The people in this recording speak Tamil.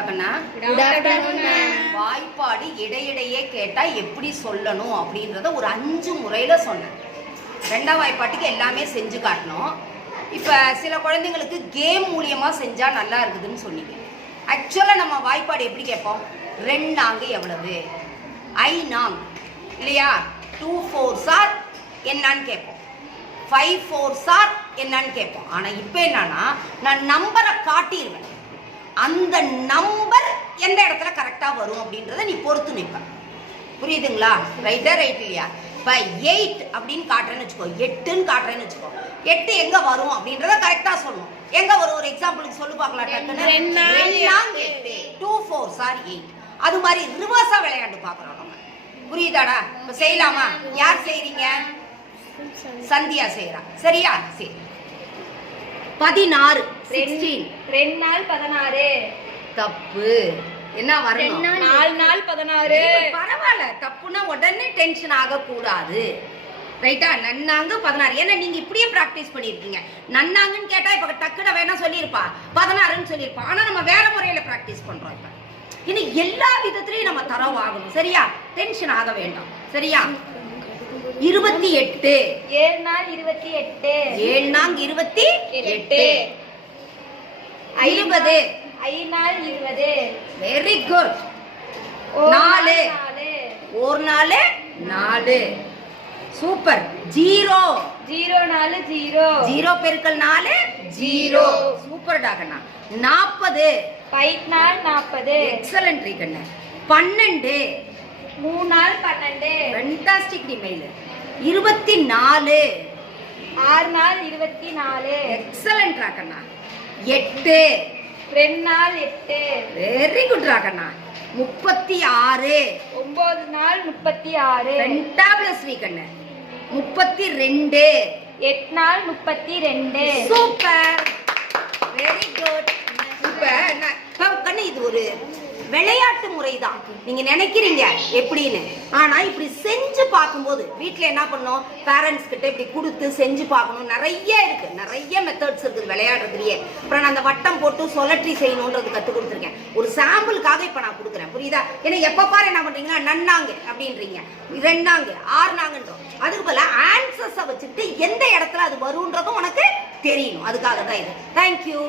ராகண்ணா. வாய்ப்பாடு இடையிடையே கேட்டா எப்படி சொல்லணும் அப்படின்றத ஒரு 5 முறையில சொன்னேன். 2ஆம் வாய்ப்பாட்டுக்கு எல்லாமே செஞ்சு காட்டணும். இப்போ சில குழந்தைங்களுக்கு கேம் மூலியமா செஞ்சா நல்லா இருக்குதுன்னு சொன்னீங்க. ஆக்சுவலா நம்ம வாய்ப்பாடு எப்படி கேட்போம்? 2 நாங்கு எவ்வளவு, ஐ நாங் இல்லையா, 2 4s ஆர் என்னன்னு கேட்போம், 5 4s ஆர் என்னன்னு கேட்போம். ஆனா இப்போ என்னன்னா நான் நம்பரை காட்டிடுவேன், அந்த நம்பர் எந்த இடத்துல கரெக்டா வரும் அப்படின்றத நீ பொறுத்து நிற்ப. புரியுதுங்களா? ரைட்டா ரைட் இல்லையா? இப்போ 8 அப்படின்னு காட்டுறேன்னு வச்சுக்கோ, 8ன்னு காட்டுறேன்னு வச்சுக்கோ, 8 எங்க வரும் அப்படின்றத கரெக்டா சொல்லணும். எங்க வரும்? ஒரு எக்ஸாம்பிளுக்கு சொல்லு பார்க்கலாம். டக்குன்னு 8 2 4s ஆர் 8. அது மாதிரி ரிவர்ஸா விளையாண்டு பார்க்குறோம் நம்ம. புரியுதாடா? இப்போ செய்யலாமா? யார் செய்றீங்க? சந்தியா செய்யறா. சரியா? சரி. 16 16 2 நாள் 16. தப்பு. என்ன வரணும்? 4 நாள் 16. பரவாயில்ல, தப்புனா உடனே டென்ஷன் ஆக கூடாது. ரைட்டா? நன்னாங்கு 16. ஏன்னா நீங்க இப்படியே பிராக்டிஸ் பண்ணிருக்கீங்க. நன்னாங்குன்னு கேட்டா இப்ப டக்குன்னு வேணா சொல்லியிருப்பா, 16ன்னு சொல்லியிருப்பா. ஆனா நம்ம வேற முறையில பிராக்டிஸ் பண்றோம். இப்ப இனி எல்லா விதத்திலையும் நம்ம தரவு ஆகணும். சரியா? டென்ஷன் ஆக வேண்டாம். சரியா? 28 7 நாள் 28. 7 நாங் 28. 20 5 நாள் 20. Very good. 4 ஒரு நாள் 4. சூப்பர். 0 0 நாள் 0. 0 பெருக்கல் 4 0. சூப்பர் டாகண்ணா. 40 5 நாள் 40. எக்ஸலென்ட் ரீகண்ணா. 12 3 நாள் 12. Fantastic D mail. 24 6 நாள் 24. எக்ஸலென்ட் ராகண்ணா. 8 2 நாள் 8. Very good ராகண்ணா. 36 9 நாள் 36. ஃபேண்டாபிளஸ் ரீகண்ணா. 32 8 நாள் 32. சூப்பர். Very good. இப்ப கண்ணு இது ஒரு விளையாட்டு முறைதான். நீங்க நினைக்கிறீங்க எப்படின்னு, ஆனா இப்படி செஞ்சு பார்க்கும்போது வீட்டுல என்ன பண்ணணும், பேரண்ட்ஸ் கிட்ட இப்படி கொடுத்து செஞ்சு பார்க்கணும். நிறைய இருக்கு, நிறைய மெத்தட்ஸ் இருக்கு விளையாடுறதுலயே. அப்புறம் நான் அந்த வட்டம் போட்டு சொலற்றி செய்யணும்ன்றது கத்து கொடுத்துருக்கேன். ஒரு சாம்பிளுக்காக இப்ப நான் கொடுக்குறேன். புரியுதா? ஏன்னா எப்ப பாரு என்ன பண்றீங்கன்னா நன்னாங்க அப்படின்றீங்க, 2 நாங்க 6 நாங்கன்றோம். அதுக்கு போல ஆன்சர்ஸை வச்சுட்டு எந்த இடத்துல அது வரும்ன்றதும் உனக்கு தெரியணும். அதுக்காக தான் இது. தேங்க்யூ.